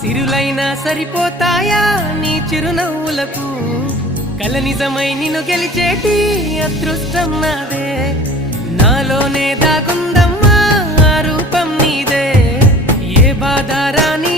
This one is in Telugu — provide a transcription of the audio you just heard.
సిరులైనా సరిపోతాయా నీ చిరునవ్వులకు కల నిజమై నిన్ను గెలిచేటి అదృష్టం నాదే నాలోనే దాగుందమ్మా ఆ రూపం నీదే ఏ బాధ రాని